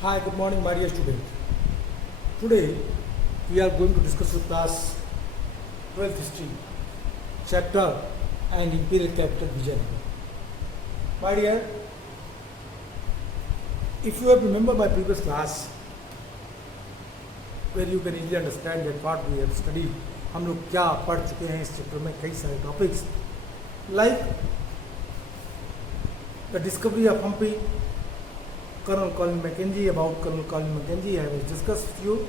Hi, good morning, my dear student. Today we are going to discuss with class 12th history, chapter and imperial capital Vijayanagara. My dear, if you have remembered my previous class, where you can easily understand that what we have studied, हम लोग क्या पढ़ चुके हैं इस chapter में कई सारे topics like the discovery of Hampi, Colonel Colin Mackenzie. About Colonel Colin Mackenzie, I will discuss with you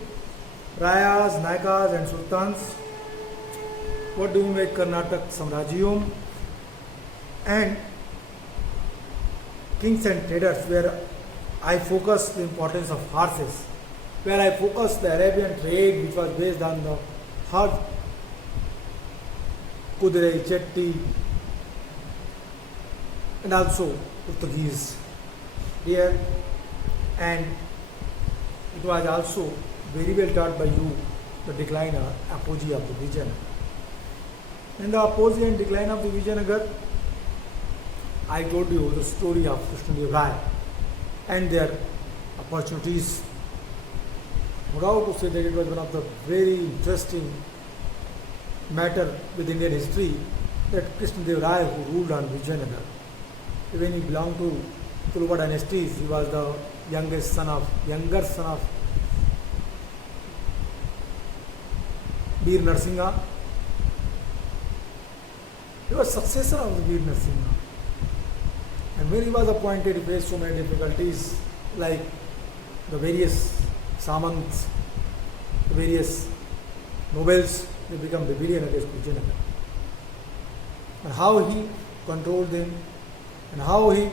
Rayas, Naikas and Sultans, what do you make Karnataka Samrajyum, and kings and traders, where I focus the importance of horses, where I focus the Arabian trade which was based on the horse, Kudre, Chetti, and also Portuguese here. And it was also very well taught by you the decline or apogee of the Vijayanagar. In the apogee and decline of the Vijayanagar, I told you the story of Krishnadev Raya and their opportunities. No doubt to say that it was one of the very interesting matter with Indian history that Krishnadev Raya, who ruled on Vijayanagar, when he belonged to Tuluva dynasties, he was the younger son of Veer Narsingha. He was successor of the Veer Narsingha. And when he was appointed, he faced so many difficulties, like the various Samants, the various nobles, they become rebellion against Vijayanagar. And how he controlled them, and how he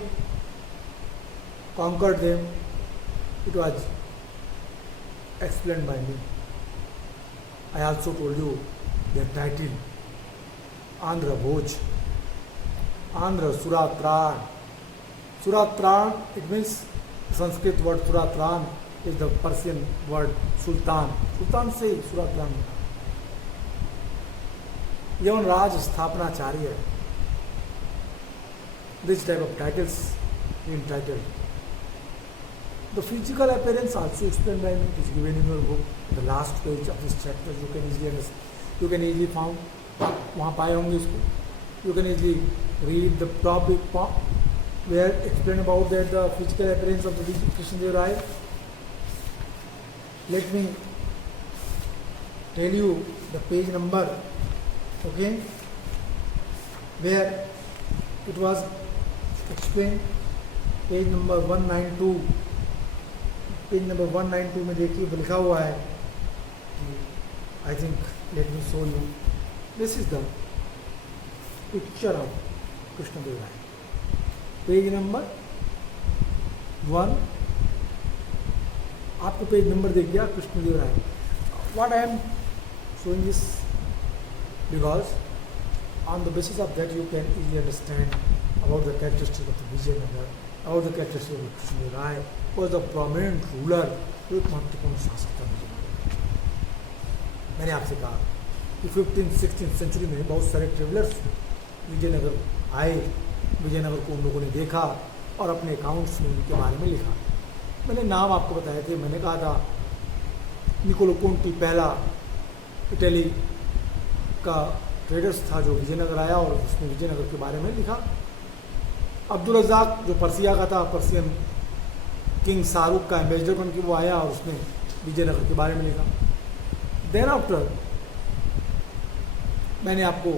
conquered them, it was explained by me. I also told you their title, Andhra Bhoj, Andhra Suratran. Suratran, it means the Sanskrit word Suratran is the Persian word Sultan. Sultan से Suratran. यवन राज स्थापनाचार्य. This type of titles entitled. The physical appearance also explained by me. It is given in your book. The last page of this chapter you can easily understand. You can easily found. वहाँ पाए होंगे इसको. You can easily read the topic where explained about that the physical appearance of the Krishnadev Raya. Let me tell you the page number. Okay, where it was explained. Page number 192. Page number 192 में देखिए लिखा हुआ है, I think let me show you, this is the picture of Krishnadev Raya. Page number 1, आपको page number देख गया Krishnadev Raya. What I am showing this because on the basis of that you can easily understand about the characteristics of the Vijayanagar, about the characteristics of Krishnadev Raya was the prominent ruler, एक महत्वपूर्ण शासक था विजयनगर. मैंने आपसे कहा कि 15th-16th century में बहुत सारे ट्रेवलर्स विजयनगर आए, विजयनगर को उन लोगों ने देखा और अपने अकाउंट्स में उनके बारे में लिखा. मैंने नाम आपको बताए थे. मैंने कहा था निकोलो कोंटी पहला इटली का ट्रेडर्स था जो विजयनगर आया और उसने विजयनगर के बारे में लिखा. अब्दुल रज़ाक जो पर्सिया का था, पर्सियन किंग शाहरुख का एम्बेसडर बन के वो आया और उसने विजयनगर के बारे में लिखा. देन आफ्टर मैंने आपको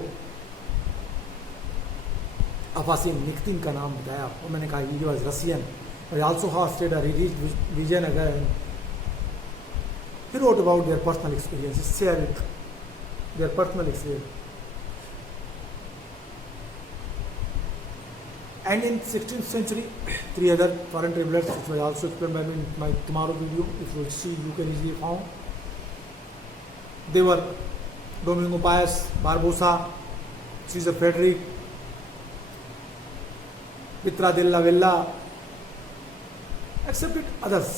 अफासिम निकतिन का नाम बताया और मैंने कहा ही वाज रशियन और also has stayed he reached Vijayanagar and he wrote about their personal experiences, share with their personal experience. And in 16th century, 3 other foreign travelers, which were also explained by me in my tomorrow video, if you will see, you can easily found. They were Domingo Paez, Barbosa, Caesar Frederick, Pitra della Vella, except others.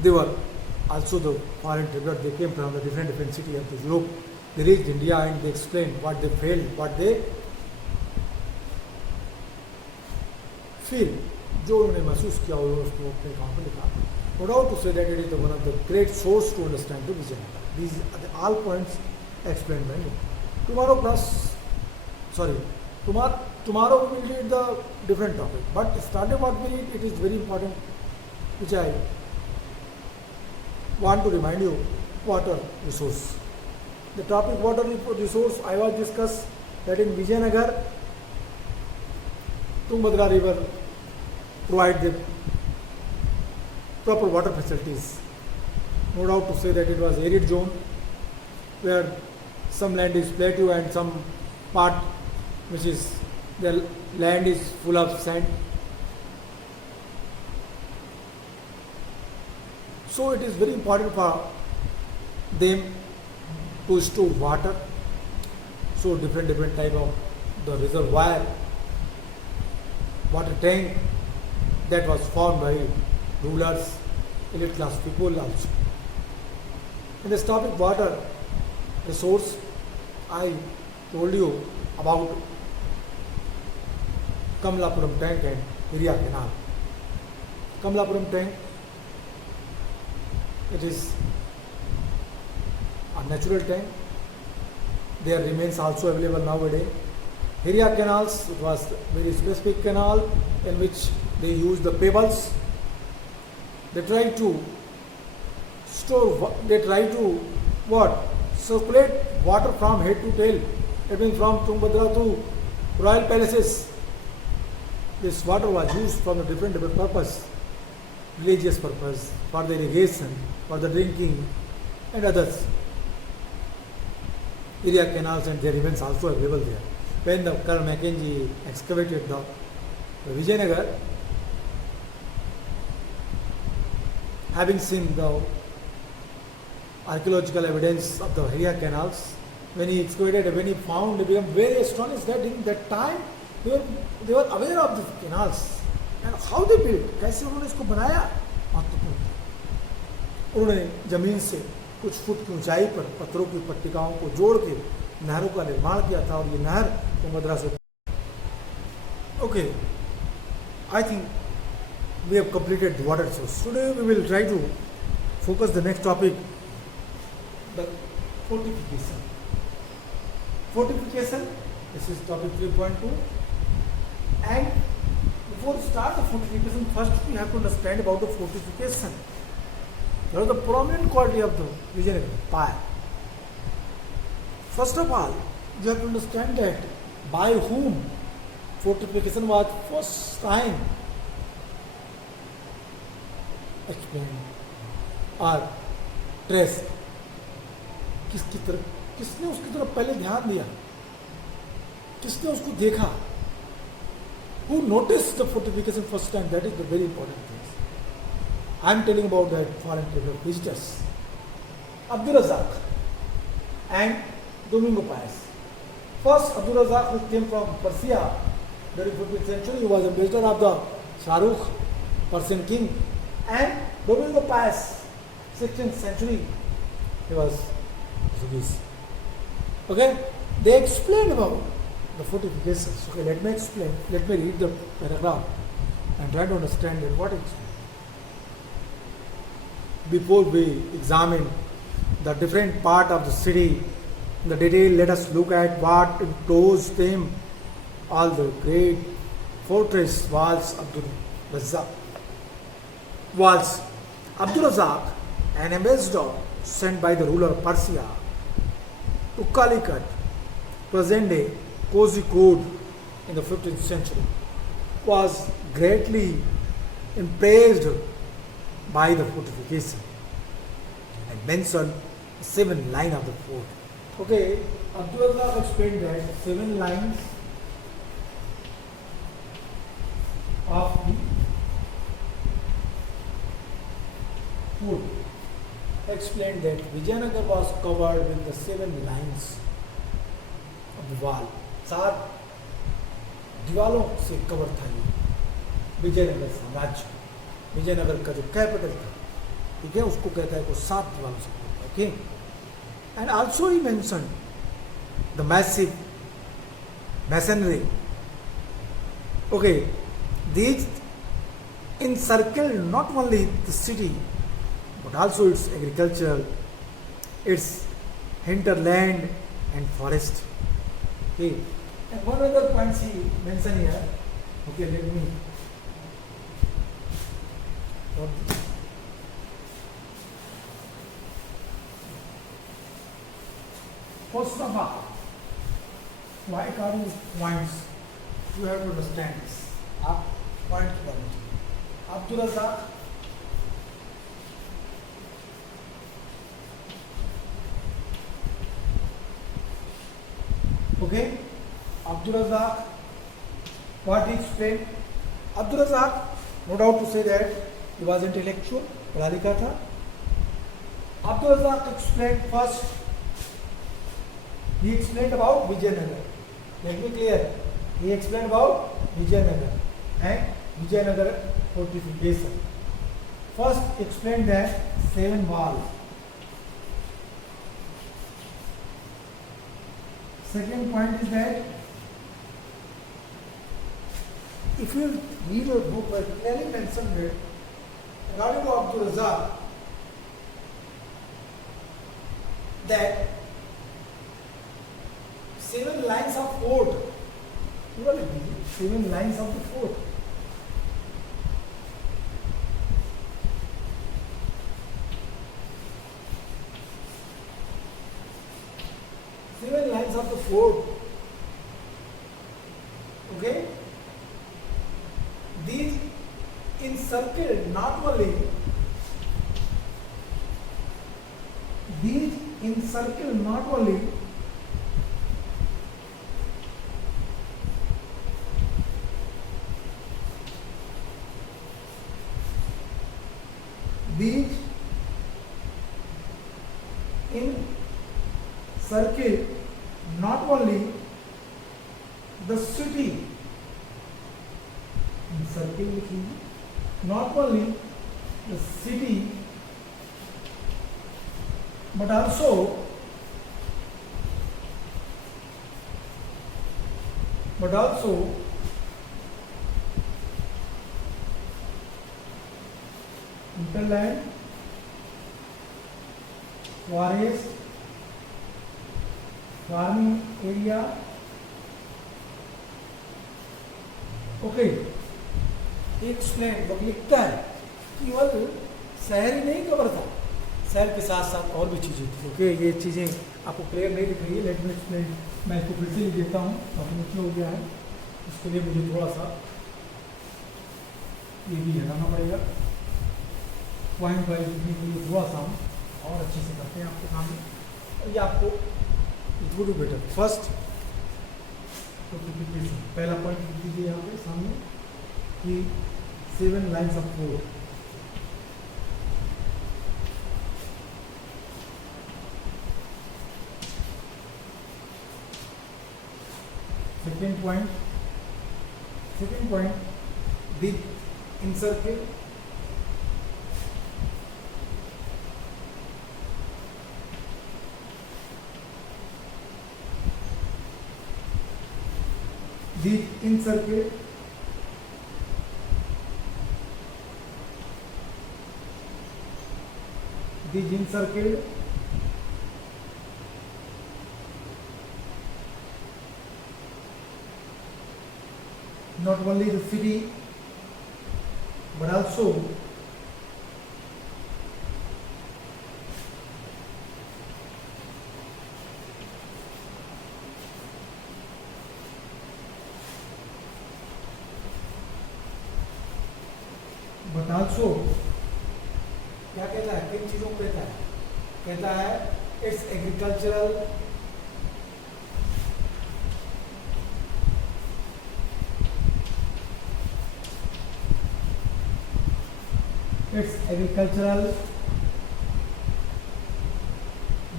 They were also the foreign travelers. They came from the different cities of Europe. They reached India and they explained what they failed, what they फिर जो उन्होंने महसूस किया उन्होंने उसको अपने काम पर लिखा. No doubt to say that it is the one of the great source to understand the Vijayanagara. These are the all points explained by me. Tomorrow class, sorry, tomorrow we will read the different topic. But starting what we read, it is very important, which I want to remind you, water resource. The topic water resource I was discussed that in Vijayanagar, Tungabhadra river provide the proper water facilities. No doubt to say that it was arid zone where some land is plateau and some part which is the land is full of sand. So it is very important for them to store water. So different type of the reservoir, water tank that was formed by rulers, elite class people also. In this topic water resource, I told you about Kamalapuram tank and Area canal. Kamalapuram tank, it is a natural tank. There remains also available nowadays. Area canals, it was very specific canal in which they use the pebbles. They try to store, they try to what? Circulate water from head to tail. It means from Tungabhadra to royal palaces. This water was used for the different purpose, religious purpose, for the irrigation, for the drinking and others. Area canals and their remains also available there. When the Colonel Mackenzie excavated the Vijayanagar, having seen the archaeological evidence of the area canals, when he excavated, when he found, he became very astonished that in that time they were aware of the canals and how they built, कैसे उन्होंने इसको बनाया, महत्वपूर्ण. उन्होंने जमीन से कुछ foot की ऊंचाई पर पत्थरों की पट्टिकाओं को जोड़ के नहरों का निर्माण किया था और ये नहर तुंगभद्रा से. Okay, I think we have completed the water resource. Today we will try to focus the next topic, the fortification. Fortification, this is topic 3.2. And before we start the fortification, first we have to understand about the fortification. There is the prominent quality of the Vijayanagar Empire. First of all, you have to understand that by whom fortification was first time explained or traced. किसने उसकी तरफ पहले ध्यान दिया, किसने उसको देखा, who noticed the fortification first time? That is the very important thing. I am telling about that foreign traveler visitors, Abdul Razak and Domingo Paez. First, Abdul Razak, who came from Persia during 15th century, he was ambassador of the Shahrukh, Persian king, and Domingo Paez, 16th century, he was Portuguese. Okay, they explained about the fortifications. Okay, let me explain. Let me read the paragraph and try to understand it. What is before we examine the different part of the city in the detail, let us look at what enclosed them all the great fortress walls of the Razak. Walls. Abdul Razak, an ambassador sent by the ruler of Persia to Calicut, present day Kozhikode in the 15th century, was greatly impressed by the fortification and mentioned 7 lines of the fort. Okay, Abdul Razak explained that 7 lines of the fort. Explained that Vijayanagar was covered with the 7 lines of the wall. 7 दीवालों से cover था ये विजयनगर साम्राज्य. विजयनगर का जो capital था, ठीक है, उसको कहता है को 7 दीवालों से कवर था. Okay, and also he mention the massive masonry. Okay, These encircle not only the city but also its agricultural, its hinterland and forest. Okay. And one other point she mentioned here. Okay, let me. First of all, why are these points? You have to understand this. Up point point. Abdul Razak okay, Abdul Razak, what he explained? Abdul Razak, no doubt to say that he was intellectual, पढ़ा लिखा था. Abdul Razak explained first. He explained about Vijayanagar. Let me clear. He explained about Vijayanagar and Vijayanagar fortification. First explained that 7 walls. Second point is that if you read a book where clearly mentioned it, according to Abdul Razak, that 7 lines of fort, 7 lines of the fort. Of the fort, okay, these encircle not only these encircle not only the city, not only the city, but also hinterland, forest, farming area. Okay, explain लिखता है केवल शहर ही नहीं cover था, शहर के साथ साथ और भी चीज़ें थी. ओके, ये चीज़ें आपको क्लियर नहीं दिख रही है. Let me explain. मैं इसको फिर से लिख देता हूँ, डॉक्यूमेंट हो गया है. इसके लिए मुझे थोड़ा सा ये भी हटाना पड़ेगा. पॉइंट वाइज लिखने के लिए थोड़ा सा हम और अच्छे से करते हैं आपके सामने, और ये आपको it would be better. First पहला पॉइंट लिख दीजिए यहाँ पे सामने कि 7 lines of code. Second point the encircle these encircled not only the city but also क्या कहता है, किन चीज़ों को कहता है इट्स एग्रीकल्चरल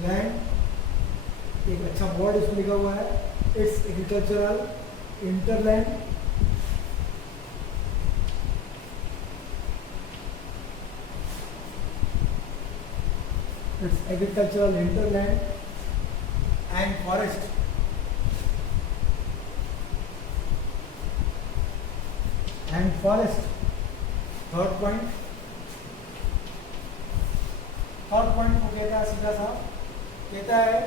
लैंड. एक अच्छा वर्ड इसमें लिखा हुआ है, it's agricultural hinterland, its agricultural hinterland and and forest. Third point को कहता है सीधा सा, कहता है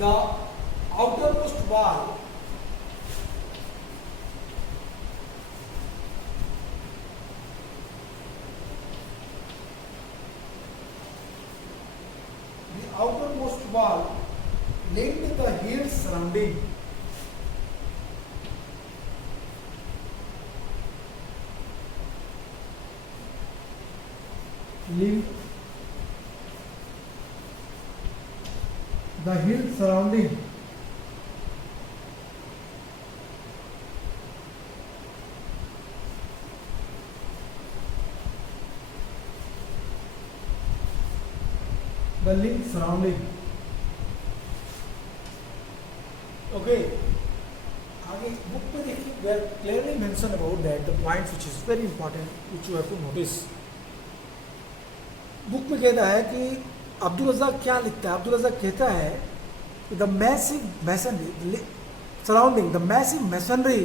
the outermost wall linked the hills surrounding the link surrounding। Okay, आगे बुक पे देखिए, where clearly mention about that the points which is very important which you have to notice. Book में कहता है कि अब्दुल रज़ाक क्या लिखता है, अब्दुल रज़ाक कहता है the massive masonry surrounding the massive masonry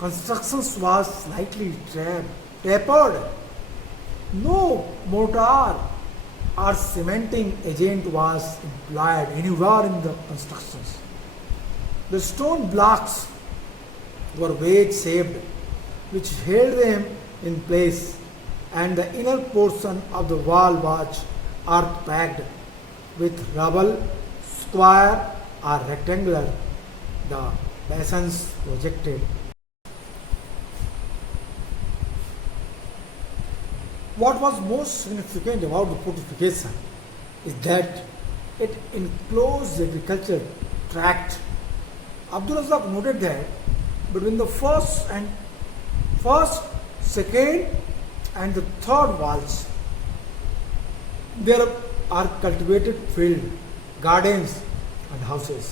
constructions was slightly tapered, no mortar or cementing agent was employed anywhere in the constructions. The stone blocks were wedge shaped, which held them in place, and the inner portion of the wall was earth packed with rubble, square or rectangular. The basins projected. What was most significant about the fortification is that it enclosed agriculture tract. Abdul Razak noted that between the first, second, and the third walls, there are cultivated fields, gardens, and houses.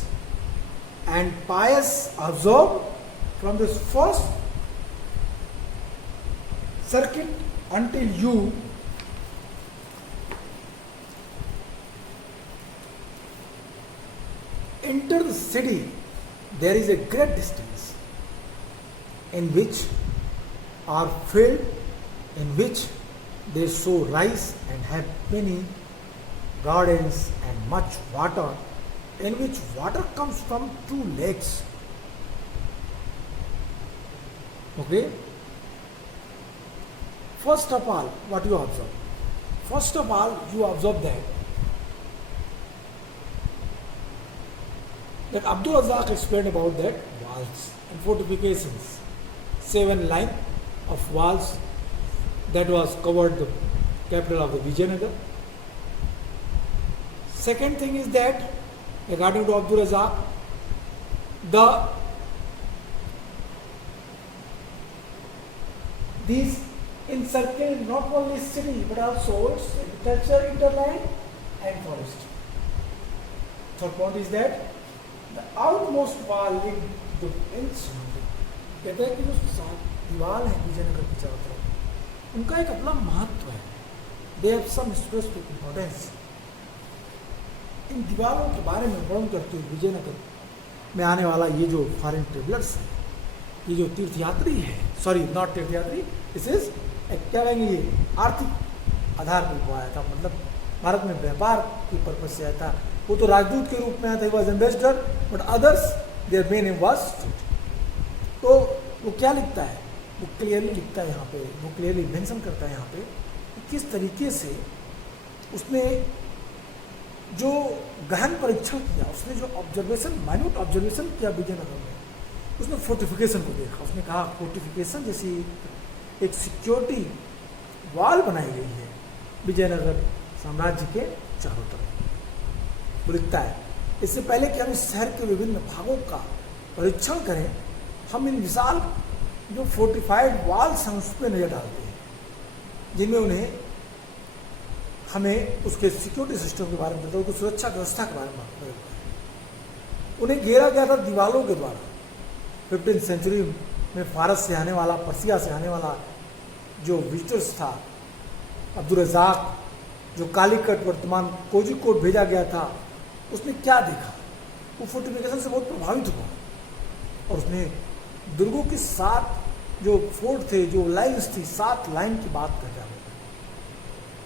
And Pius observed from this first circuit until you enter the city, there is a great distance in which are fields in which they sow rice and have many gardens and much water, in which water comes from 2 lakes. Okay? First of all, what you observe? First of all, you observe that Abdul Razak explained about that walls and fortifications. 7 line of walls that was covered the capital of the Vijayanagar. Second thing is that, according to Abdul Razak, these encircle not only city but also its agriculture, interland and forest. Third point is that the outmost wall linked the hills surrounding. कहते हैं कि जो दीवार है विजयनगर की चारों तरफ, उनका एक अपना महत्व है। They have some specific importance. इन दीवारों के बारे में वर्णन करते हुए विजयनगर में आने वाला ये जो फॉरेन ट्रेवलर्स है, ये जो तीर्थयात्री है, सॉरी नॉट तीर्थयात्री, दिस इज क्या कहेंगे, ये आर्थिक आधार पर आया था, मतलब भारत में व्यापार की पर्पज से आया था। वो तो राजदूत के रूप में आया था, was ambassador, but others their men am was student. तो वो क्या लिखता है, वो क्लियरली लिखता है यहाँ पे, वो क्लियरली मेंशन करता है यहाँ पे कि किस तरीके से उसने जो गहन परीक्षण किया, उसने जो ऑब्जर्वेशन, माइन्यूट ऑब्जर्वेशन किया विजयनगर में, उसने फोर्टिफिकेशन को देखा। उसने कहा फोर्टिफिकेशन जैसी एक सिक्योरिटी वॉल बनाई गई है विजयनगर साम्राज्य के चारों तरफ। वो लिखता है, इससे पहले कि हम इस शहर के विभिन्न भागों का परीक्षण करें, हम इन विशाल जो फोर्टिफाइड वॉल्स हैं उस पर नजर डालते हैं, जिनमें उन्हें हमें उसके सिक्योरिटी सिस्टम के बारे में बताओ, उसकी सुरक्षा व्यवस्था के बारे में बताओ। उन्हें घेरा गया था दीवारों के द्वारा। 15वीं सेंचुरी में फारस से आने वाला, पर्सिया से आने वाला जो विजिटर्स था, अब्दुल रज़ाक, जो कालीकट वर्तमान कोझिकोड भेजा गया था, उसने क्या देखा वो फोर्टिफिकेशन से बहुत प्रभावित हुआ और उसने दुर्गों की 7 जो फोर्ट थे, जो लाइन्स थी, 7 लाइन की बात कर रहा है।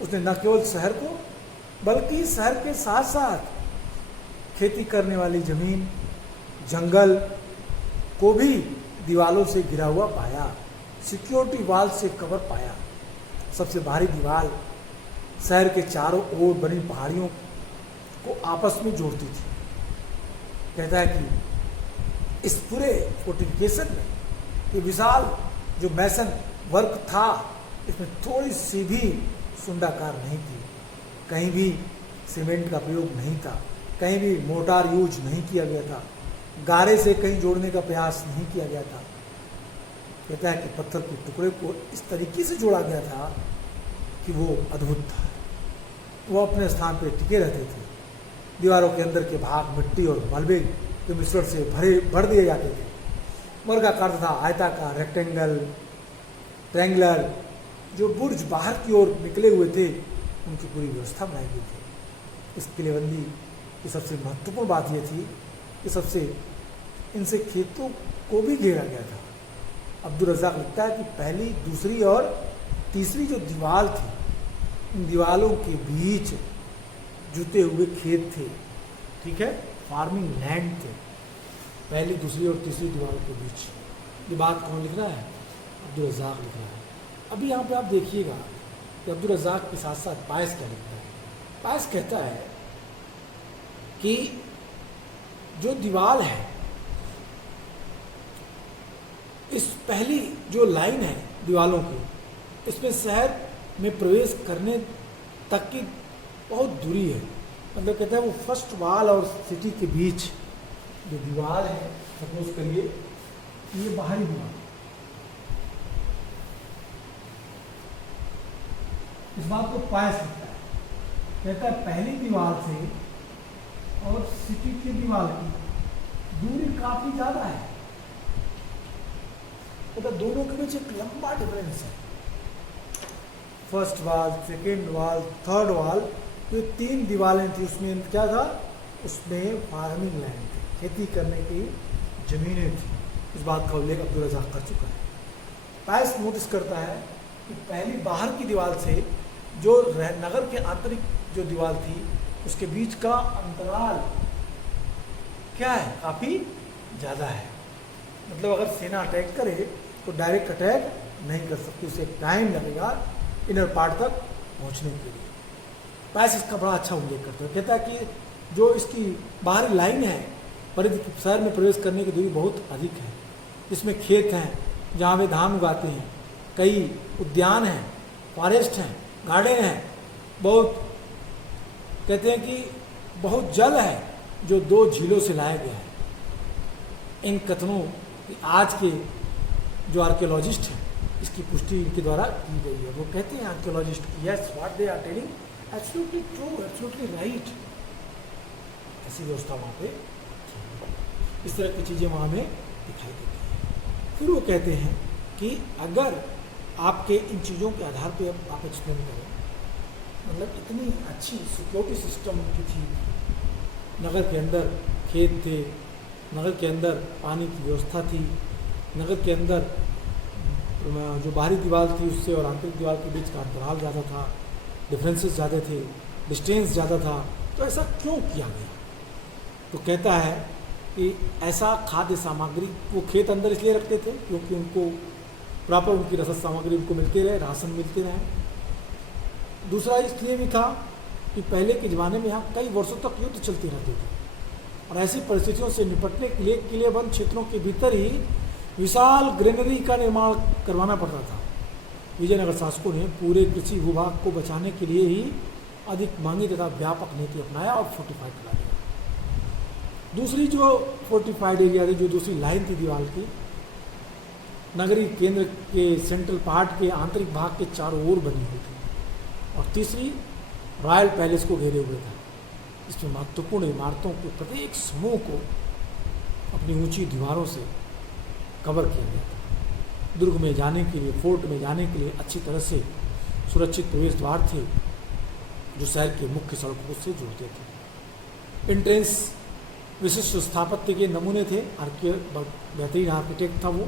उसने न केवल शहर को बल्कि शहर के साथ साथ खेती करने वाली जमीन, जंगल को भी दीवालों से घिरा हुआ पाया, सिक्योरिटी वाल से कवर पाया। सबसे भारी दीवार शहर के चारों ओर बनी पहाड़ियों को आपस में जोड़ती थी। कहता है कि इस पूरे फोर्टिफिकेशन में ये विशाल जो मैसन वर्क था, इसमें थोड़ी सी भी सुंडाकार नहीं थी, कहीं भी सीमेंट का प्रयोग नहीं था, कहीं भी मोटार यूज नहीं किया गया था, गारे से कहीं जोड़ने का प्रयास नहीं किया गया था। कहता है कि पत्थर के टुकड़े को इस तरीके से जोड़ा गया था कि वो अद्भुत था। वो अपने स्थान पर टिके रहते थे। दीवारों के अंदर के भाग मिट्टी और मलबे के मिश्रण से भर दिए जाते थे। वर्गाकार तथा आयताकार, रेक्टेंगल, ट्रायंगुलर जो बुर्ज बाहर की ओर निकले हुए थे, उनकी पूरी व्यवस्था बनाई गई थी। इस किलेबंदी की सबसे महत्वपूर्ण बात यह थी कि इनसे खेतों को भी घेरा गया था। अब्दुल रज़ाक लिखता है कि पहली, दूसरी और तीसरी जो दीवार थी, इन दीवारों के बीच जुते हुए खेत थे। ठीक है, फार्मिंग लैंड थे पहली, दूसरी और तीसरी दीवारों के बीच। ये बात कौन लिख रहा है? अब्दुल रज़ाक लिख रहा है। अभी यहाँ पे आप देखिएगा कि अब्दुल रज़ाक के साथ साथ पायस क्या लिखता है। पायस कहता है कि जो दीवार है, इस पहली जो लाइन है दीवारों की, इसमें शहर में प्रवेश करने तक की बहुत दूरी है। मतलब कहता है वो फर्स्ट वाल और सिटी के बीच जो दीवार है, सपोज करिए ये बाहरी दीवार, इस बात को पायस लिखता है। कहता है पहली दीवार से और सिटी की दीवार की दूरी काफी ज्यादा है। मतलब दोनों के बीच एक लंबा डिफरेंस है। फर्स्ट वाल, सेकेंड वाल, थर्ड वाल, जो 3 दीवारें थी, उसमें क्या था? उसमें फार्मिंग लैंड थी, खेती करने की जमीनें थी। इस बात का उल्लेख अब्दुल रज़ाक कर चुका है। पायस नोटिस करता है कि पहली बाहर की दीवार से जो नगर के आंतरिक जो दीवार थी, उसके बीच का अंतराल क्या है? काफ़ी ज़्यादा है। मतलब अगर सेना अटैक करे तो डायरेक्ट अटैक नहीं कर सकती, उसे टाइम लगेगा इनर पार्ट तक पहुंचने के लिए। पायस इसका बड़ा अच्छा उल्लेख करता है। कहता है कि जो इसकी बाहरी लाइन है, परिधि शहर में प्रवेश करने की दूरी बहुत अधिक है। इसमें खेत हैं जहाँ वे धान उगाते हैं, कई उद्यान हैं, फॉरेस्ट हैं, गार्डन हैं, बहुत कहते हैं कि बहुत जल है जो 2 झीलों से लाया गया है। इन कथनों की आज के जो आर्कियोलॉजिस्ट हैं, इसकी पुष्टि इनके द्वारा की गई है। वो कहते हैं आर्कियोलॉजिस्ट की, yes what they are telling absolutely true, absolutely right. ऐसी व्यवस्था वहाँ पे इस तरह की चीज़ें वहाँ में दिखाई देती हैं। फिर वो कहते हैं कि अगर आपके इन चीज़ों के आधार पे आप एक्सप्लेन करें, मतलब इतनी अच्छी सिक्योरिटी सिस्टम उनकी थी, नगर के अंदर खेत थे, नगर के अंदर पानी की व्यवस्था थी, नगर के अंदर जो बाहरी दीवार थी उससे और आंतरिक दीवार के बीच का अंतराल ज़्यादा था, डिफरेंसेस ज़्यादा थे, डिस्टेंस ज़्यादा था, तो ऐसा क्यों किया गया? तो कहता है कि ऐसा खाद्य सामग्री वो खेत अंदर इसलिए रखते थे क्योंकि उनको प्रॉपर उनकी रसद सामग्री उनको मिलते रहे, राशन मिलते रहे। दूसरा इसलिए भी था कि पहले के ज़माने में यहाँ कई वर्षों तक युद्ध चलते रहते थे और ऐसी परिस्थितियों से निपटने के लिए किलेबंद क्षेत्रों के भीतर ही विशाल ग्रेनरी का निर्माण करवाना पड़ता था। विजयनगर शासकों ने पूरे कृषि विभाग को बचाने के लिए ही अधिक महंगी तथा व्यापक नीति अपनाया और फोर्टिफाइड करा दिया। दूसरी जो फोर्टिफाइड एरिया थी, जो दूसरी लाइन थी दीवार की, नगरी केंद्र के सेंट्रल पार्ट के आंतरिक भाग के चारों ओर बनी हुई थी, और तीसरी रॉयल पैलेस को घेरे हुए था। इसमें महत्वपूर्ण इमारतों के प्रत्येक समूह को अपनी ऊंची दीवारों से कवर किया गया था। दुर्ग में जाने के लिए, फोर्ट में जाने के लिए अच्छी तरह से सुरक्षित प्रवेश द्वार थे जो शहर के मुख्य सड़कों से जुड़ते थे। एंट्रेंस विशिष्ट स्थापत्य के नमूने थे। बेहतरीन आर्किटेक्ट था वो।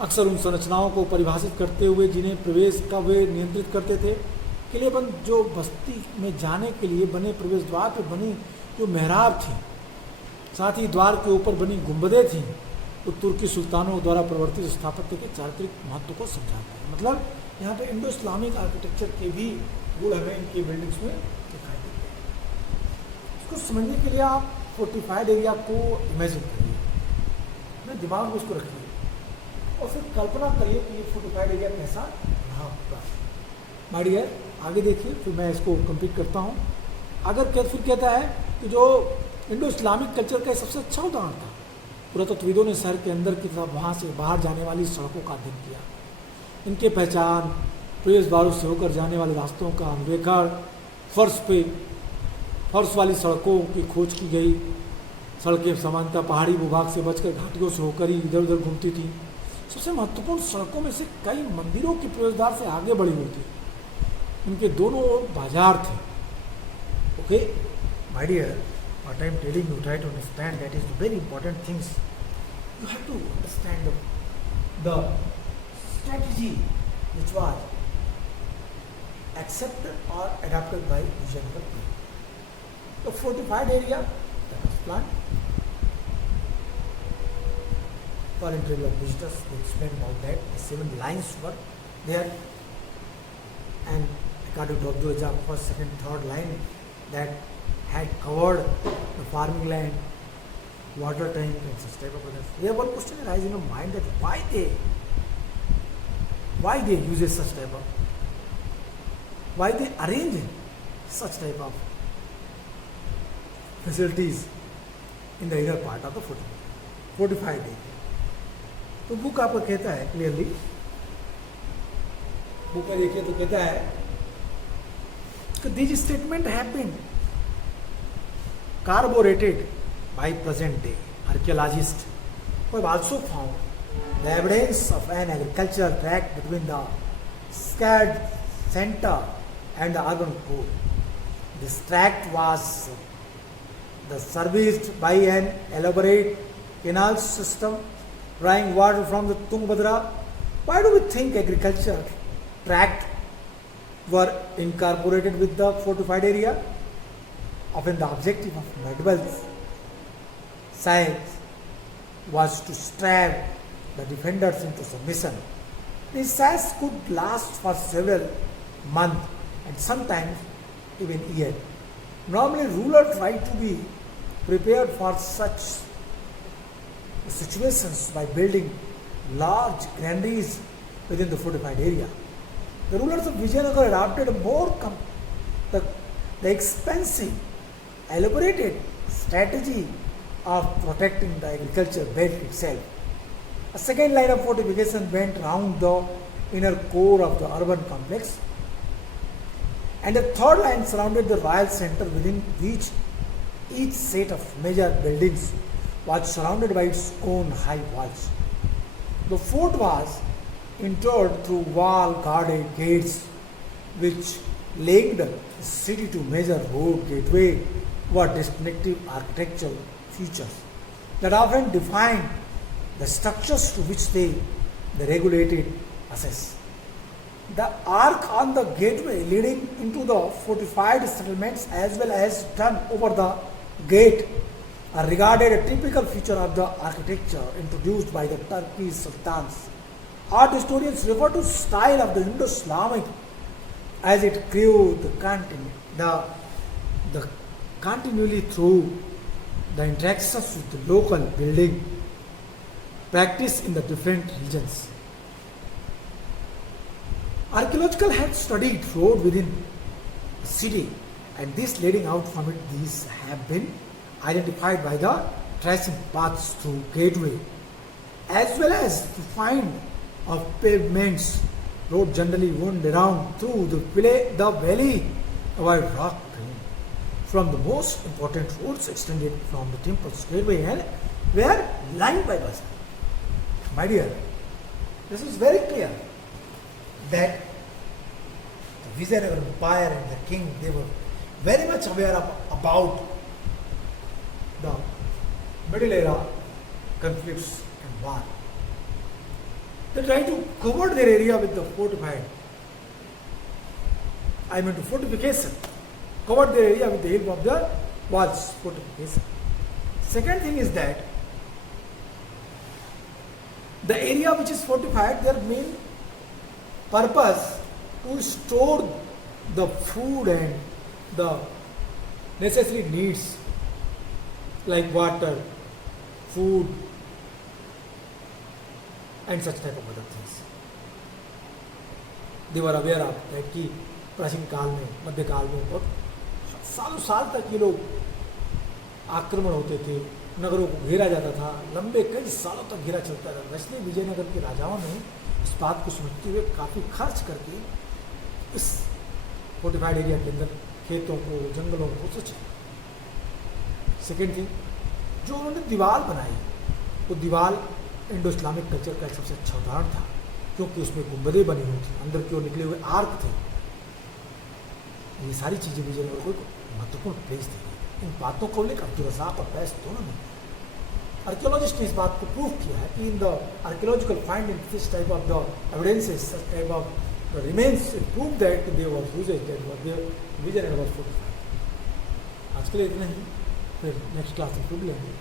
अक्सर उन संरचनाओं को परिभाषित करते हुए जिन्हें प्रवेश का वे नियंत्रित करते थे। किलेबंद जो बस्ती में जाने के लिए बने प्रवेश द्वार पर बनी जो मेहराब थी, साथ ही द्वार के ऊपर बनी गुंबदें थीं, तो तुर्की सुल्तानों द्वारा प्रवर्तित स्थापत्य के चारित्रिक महत्व को समझाता है। मतलब यहाँ पे इंडो इस्लामिक आर्किटेक्चर के भी गुण हमें इनकी बिल्डिंग्स में दिखाई देते हैं। इसको समझने के लिए आप फोर्टिफाइड एरिया को इमेजिन करिए, अपने दिमाग में उसको रखिए और फिर कल्पना करिए कि ये फोर्टिफाइड एरिया कैसा रहा होगा। माय डियर, आगे देखिए, फिर मैं इसको कंप्लीट करता हूँ। फिर कहता है कि जो इंडो इस्लामिक कल्चर का सबसे अच्छा उदाहरण था। पुरातत्वविदों ने शहर के अंदर की तरफ वहाँ से बाहर जाने वाली सड़कों का अध्ययन किया। इनके पहचान, प्रवेश द्वारों से होकर जाने वाले रास्तों का अनुरेखण, फर्श वाली सड़कों की खोज की गई। सड़कें सामान्यतः पहाड़ी भूभाग से बचकर घाटियों से होकर ही इधर उधर घूमती थी। सबसे महत्वपूर्ण सड़कों में से कई मंदिरों के प्रवेश द्वार से आगे बढ़ी हुई थी। इनके दोनों ओर बाजार थे। Okay my dear, what I am telling you, try to understand that is very important things. You have to understand the strategy which was accepted or adopted by Vijayanagara people. The fortified area that was planned for entry of visitors. They explained about that. The 7 lines were there, and according to Abdul Razak, first, second, third line that had covered the farming land, water tank and such type of others. Here one question arises in your mind that why they use such type of, why they arrange such type of facilities in the inner part of the fortified area. तो book आपको कहता है clearly, book में देखिए तो कहता है कि these statement have been corroborated by present day archaeologists who have also found the evidence of an agricultural tract between the scared center and the urban core. This tract was serviced by an elaborate canal system drawing water from the Tungabhadra. Why do we think agricultural tract were incorporated with the fortified area? Often the objective of medieval science was to stab the defenders into submission. These sieges could last for several months and sometimes even years. Normally, rulers try to be prepared for such situations by building large granaries within the fortified area. The rulers of Vijayanagara adopted a more the expensive, elaborated strategy of protecting the agriculture belt itself. A second line of fortification went round the inner core of the urban complex, and a third line surrounded the royal center within which each set of major buildings was surrounded by its own high walls. The fort was entered through wall-guarded gates which linked the city to major road gateway were distinctive architectural features that often defined the structures to which they regulated access. The arc on the gateway leading into the fortified settlements as well as turn over the gate are regarded a typical feature of the architecture introduced by the Turkish sultans. Art historians refer to style of the Indo-Islamic as it grew the continually through the interactions with the local building practice in the different regions. Archaeological had studied road within the city, and this leading out from it, these have been identified by the tracing paths through gateway, as well as to find of pavements. Road generally wound around through the valley avoid rock terrain. From the most important roads extended from the temple's gateway and were lined by bazaar. My dear, this is very clear that the Vijayanagara Empire and the king, they were very much aware about the Middle Era conflicts and war. They try to cover their area with the fortification. Covered their area with the help of the walls, fortification. Second thing is that the area which is fortified, their main purpose to store the food and the necessary needs like water, food and such type of other things. They were aware of that कि प्राचीन काल में, मध्य काल में बहुत सालों साल तक ये लोग आक्रमण होते थे, नगरों को घेरा जाता था, लंबे कई सालों तक घेरा चलता था। इसलिए विजयनगर के राजाओं ने इस बात को समझते हुए काफ़ी खर्च करके इस फोर्टिफाइड एरिया के अंदर खेतों को, जंगलों को सोचा। सेकेंड थिंग, जो उन्होंने दीवार बनाई, वो दीवार इंडो इस्लामिक कल्चर का सबसे अच्छा उदाहरण था, क्योंकि उसमें गुंबदें बनी हुई थी, अंदर की ओर निकले हुए आर्क थे। ये सारी चीज़ें विजयनगर को महत्वपूर्ण प्लेस दी। इन बातों को लेकर अब्दुल रज़ाक और बैस दोनों ने, आर्कियोलॉजिस्ट ने इस बात को प्रूव किया है कि in the archaeological finding this type of the evidences, such type of remains prove that there was uses, that was there Vijayanagar was fortified. आज के लिए इतना ही, फिर नेक्स्ट क्लास में फिर लेंगे।